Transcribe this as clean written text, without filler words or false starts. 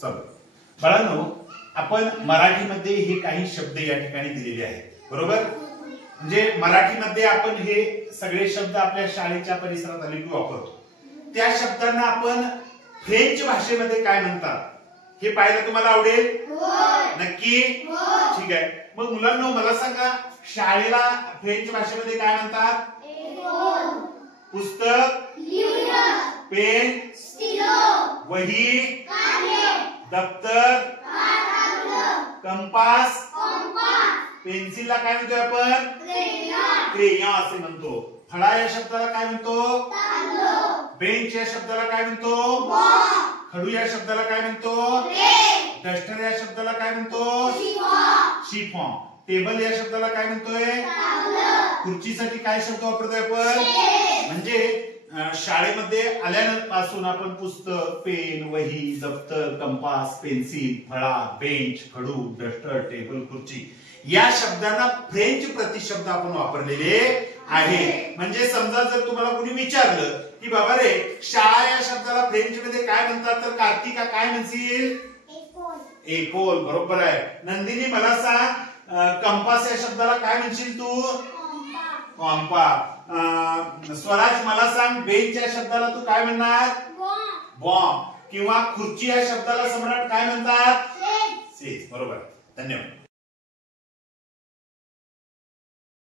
चला बाळांनो, आपण मराठीमध्ये हे काही शब्द या ठिकाणी दिलेले आहेत, बरोबर? म्हणजे मराठीमध्ये आपण हे सगळे शब्द आपल्या शाळेच्या परिसरात आले की वापरतो. त्या शब्दांना आपण फ्रेंच भाषेमध्ये काय म्हणतात हे पाहायला तुम्हाला आवडेल? नक्की? ठीक आहे. मग मुलांनो मला सांगा, शाळेला फ्रेंच भाषेमध्ये काय म्हणतात? पुस्तक, पेन, वही, दप्तर, कंपास, पेन्सिलला काय म्हणतो आपण? क्रेयॉन असे म्हणतो. फळा या शब्दाला काय म्हणतो? बेंच या शब्दाला काय म्हणतो? खडू या शब्दाला काय म्हणतो? डस्टर या शब्दाला काय म्हणतो? शिफॉन. टेबल या शब्दाला काय म्हणतोय? खुर्चीसाठी काय शब्द वापरतोय आपण? म्हणजे शाळेमध्ये आल्यापासून आपण पुस्तक, पेन, वही, दप्तर, कंपास, पेन्सिल, फळा, बेंच, खडू, डस्टर, टेबल, खुर्ची या शब्दांना फ्रेंच प्रतिशब्द आपण वापरलेले आहे. म्हणजे समजा जर तुम्हाला कोणी विचारलं की बाबा रे शाळा या शब्दाला फ्रेंच मध्ये काय म्हणतात, तर कार्तिका काय म्हणशील? एकोल. बरोबर आहे. नंदिनी मला सांग, कंपास या शब्दाला काय म्हणशील तू? कॉम्पा. स्वराज मला सांग, बेंच या शब्दाला तू काय म्हणणार? बॉम्ब. किंवा खुर्ची या शब्दाला सम्राट काय म्हणतात? सेज. बरोबर. धन्यवाद.